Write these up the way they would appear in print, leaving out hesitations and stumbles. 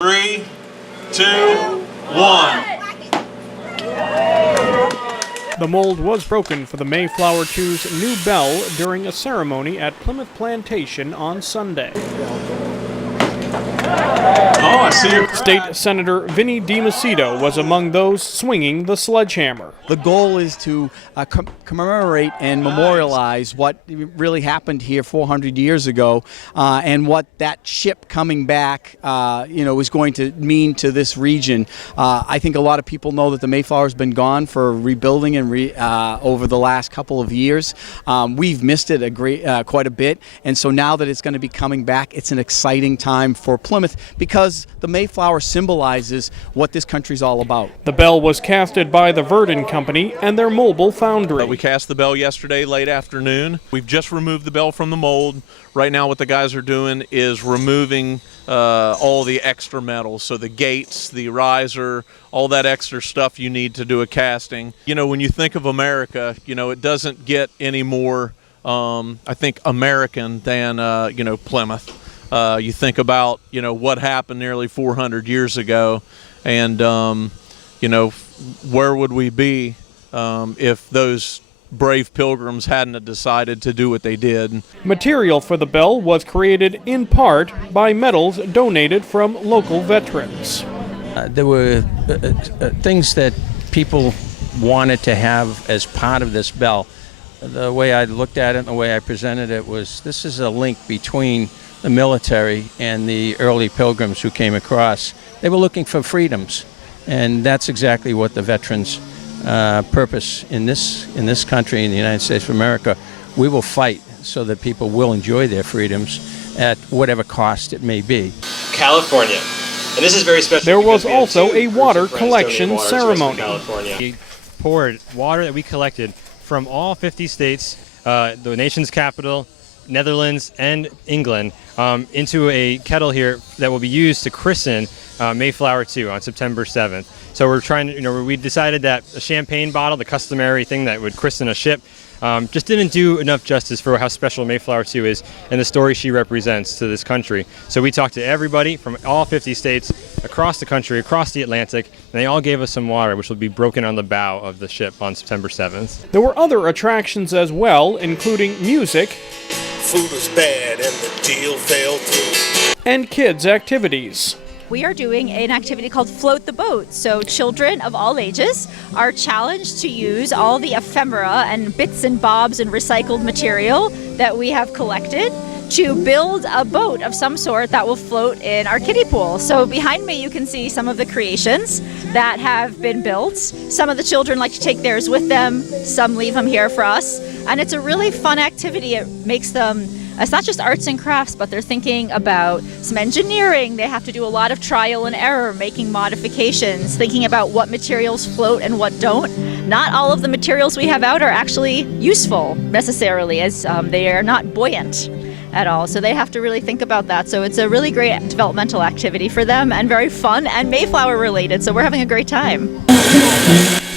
3, 2, 1. The mold was broken for the Mayflower II's new bell during a ceremony at Plimoth Plantation on Sunday. Oh, I see your State Senator Vinny Macedo was among those swinging the sledgehammer. The goal is to commemorate and memorialize what really happened here 400 years ago, and what that ship coming back, is going to mean to this region. I think a lot of people know that the Mayflower's been gone for rebuilding and over the last couple of years. We've missed it quite a bit, and so now that it's going to be coming back, it's an exciting time for Plymouth because the Mayflower symbolizes what this country's all about. The bell was casted by the Verdon Company and their mobile foundry. We cast the bell yesterday late afternoon. We've just removed the bell from the mold. Right now what the guys are doing is removing all the extra metals, so the gates, the riser, all that extra stuff you need to do a casting. You know, when you think of America, it doesn't get any more, I think, American than, Plymouth. You think about, what happened nearly 400 years ago, and, where would we be if those brave pilgrims hadn't decided to do what they did. Material for the bell was created in part by metals donated from local veterans. There were things that people wanted to have as part of this bell. The way I looked at it and the way I presented it was, this is a link between the military and the early pilgrims who came across. They were looking for freedoms, and that's exactly what the veterans purpose in this country, in the United States of America. We will fight so that people will enjoy their freedoms at whatever cost it may be. California, and this is very special. There was also a water collection ceremony. We poured water that we collected from all 50 states, the nation's capital, Netherlands, and England, into a kettle here that will be used to christen Mayflower II on September 7th. So we're trying to, we decided that a champagne bottle, the customary thing that would christen a ship, just didn't do enough justice for how special Mayflower II is and the story she represents to this country. So we talked to everybody from all 50 states across the country, across the Atlantic, and they all gave us some water, which will be broken on the bow of the ship on September 7th. There were other attractions as well, including music, food was bad and the deal fell through, and kids' activities. We are doing an activity called Float the Boat. So children of all ages are challenged to use all the ephemera and bits and bobs and recycled material that we have collected to build a boat of some sort that will float in our kiddie pool. So behind me you can see some of the creations that have been built. Some of the children like to take theirs with them, some leave them here for us. And it's a really fun activity. It makes them, it's not just arts and crafts, but they're thinking about some engineering. They have to do a lot of trial and error, making modifications, thinking about what materials float and what don't. Not all of the materials we have out are actually useful necessarily, as they are not buoyant at all. So they have to really think about that. So it's a really great developmental activity for them and very fun and Mayflower related. So we're having a great time.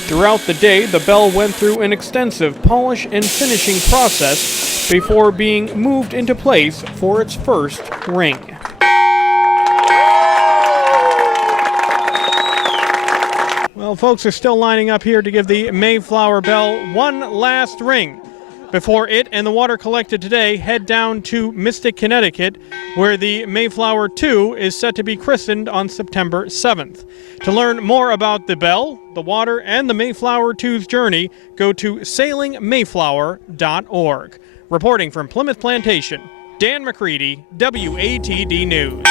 Throughout the day, the bell went through an extensive polish and finishing process before being moved into place for its first ring. Well, folks are still lining up here to give the Mayflower bell one last ring before it and the water collected today head down to Mystic, Connecticut, where the Mayflower II is set to be christened on September 7th. To learn more about the bell, the water, and the Mayflower II's journey, go to sailingmayflower.org. Reporting from Plymouth Plantation, Dan McCready, WATD News.